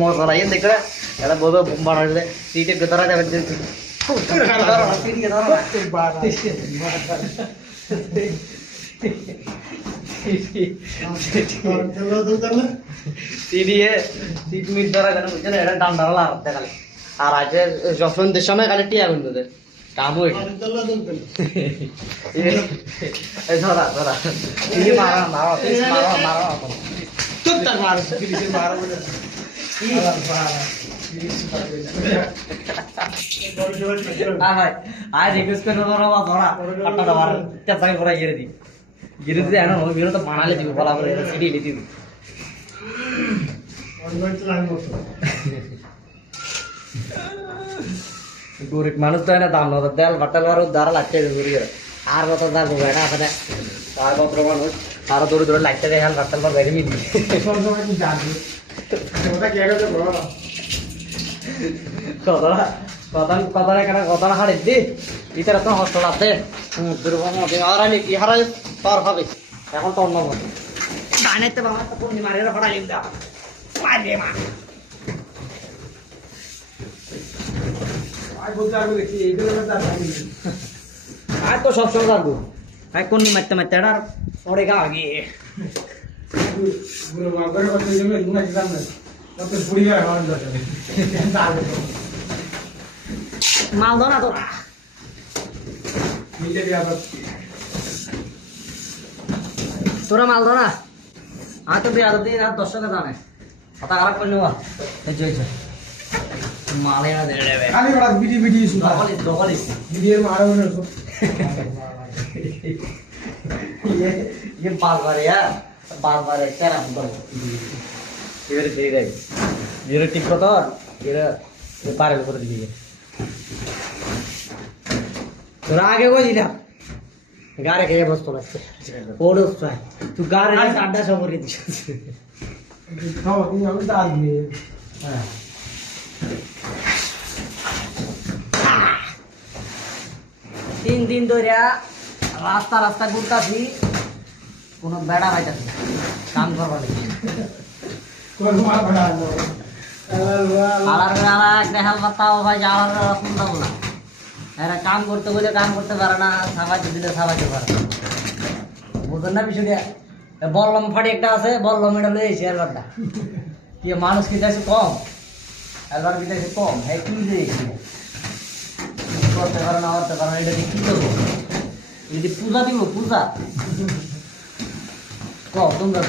মজা লাগে দেখো এটা বোধ বাড়া সিটে ধরা যাবে সিট মিট ধরা গেলে বুঝছে না এটা ডান ধরা দেখালে আর আছে সন্ধ্যের সময় খালি টিয়া বন্ধুদের কাম হয়ে ধরা ধরা মারা মারা মারা আয় রিকোয়েস্ট করে ধরা গিরে দি জানো বিরো তো বানালে দিব বলা করে সিডি লিখি দিব গরিব মানুষ তো না দাম না তেল বাটাল আর দ্বারা লাগতে ঘুরি আর কত দাম বেটা আছে না আর কত মানুষ আর দূরে দূরে লাগতে দেয় হাল বাটাল পর বেরিয়ে দিই কথা হারে দি ইতারা তো হস্টেল আছে আর আমি কি হারাই পার হবে এখন তো অন্য বানাইতে বাবা তো পূর্ণিমারের হড়াই দা মারে মা আর তো সব সময় থাকবো আর কোন মারতে মারতে আর পরে গা আগে মাল ধো না তোরা তোরা মাল ধো না আর তো বিয়া দিন আর 10 টাকা জানে কথা খারাপ করে নেওয়া মালে না দেড়ে দেবে খালি বড় বিডি বিডি ডবল বিডির মারা হলো ये बाल बार यार बाल बार है क्या नाम बोलो ये दे दे ये टिप को तो ये पार ऊपर दिए तो आगे को जिला गारे के बस तो लगते ओडो है तू गारे ने कांडा सब कर दी खाओ तुम अब डाल दिए हां 3 दिन ধরে রাস্তা রাস্তা ঘুরতাছি কোনো বেড়া পাইতাছি কাম করবার লাগি কোন মার বেড়া আলার বেড়া একটা হেল বাতাও ভাই যাওয়ার রাস্তা বলা এরা কাম করতে বলে কাম করতে পারে না সাবাইতে দিলে সাবাইতে পারে না বুঝেন না বিষয়টা বললম ফাড়ি একটা আছে বললম এটা লই এসে এলবারটা কি মানুষ কি চাইছে কম এলবার কি চাইছে কম হ্যাঁ কি দিয়েছে করতে পারে না এটা কি করবো যদি পূজা দিব পূজা তোমরা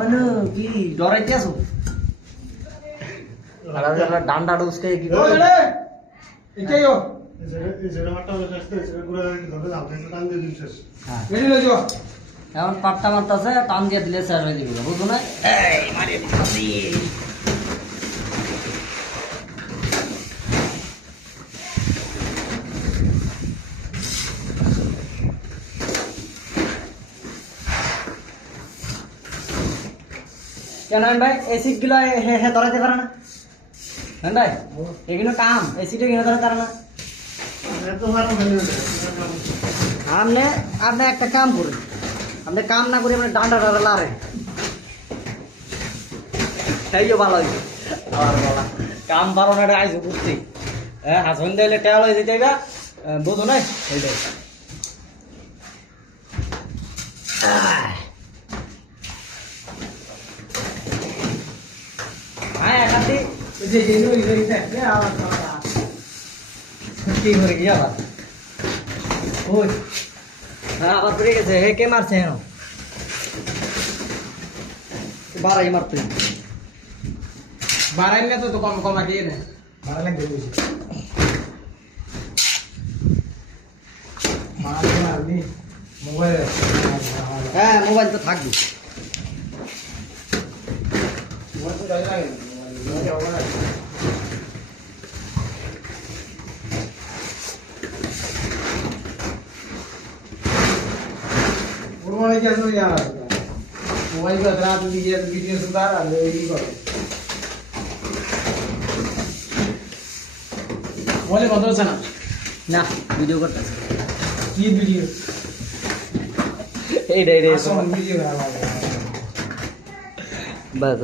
মানু কি ডরাইতে আসো ডান্ডা ডুসকে কি এখন পাট্টা মারতেছে টান দিয়ে দিলে শেষ হয়ে দিবে বুঝো না কেন ভাই এসিড গুলো হ্যাঁ ধরাতে পারে না হ্যাঁ ভাই এগুলো কাম এসিড এগুলো ধরাতে পারে না আপনি একটা কাম করুন আপনি কাম না করে আপনি ডান্ডা ডান্ডা লারে এই ভালো হয়েছে আর বলা কাম পারো না আইসো বুঝছি হ্যাঁ হাসন দিলে টেল হয়ে যেতে গা বুঝো না এইটাই হ্যাঁ একাতি যে যেগুলো ইভেন্ট থাকে আবার কি হয়ে গিয়া আবার ওই হ্যাঁ আবার পড়ে গেছে হে কে মারছে হেন বারাই মারতে বারাই না তো কম কম আগে না বারাই লাগে বুঝি মারনি মোবাইল হ্যাঁ মোবাইল তো থাকবে মোবাইল তো লাগে उन्होंने क्या सुन यार मोबाइल का रात में दिया तो वीडियो सुधार आ ले ये करो मोबाइल बंद होता ना वीडियो करता ये वीडियो ए रे रे वीडियो ব্যাস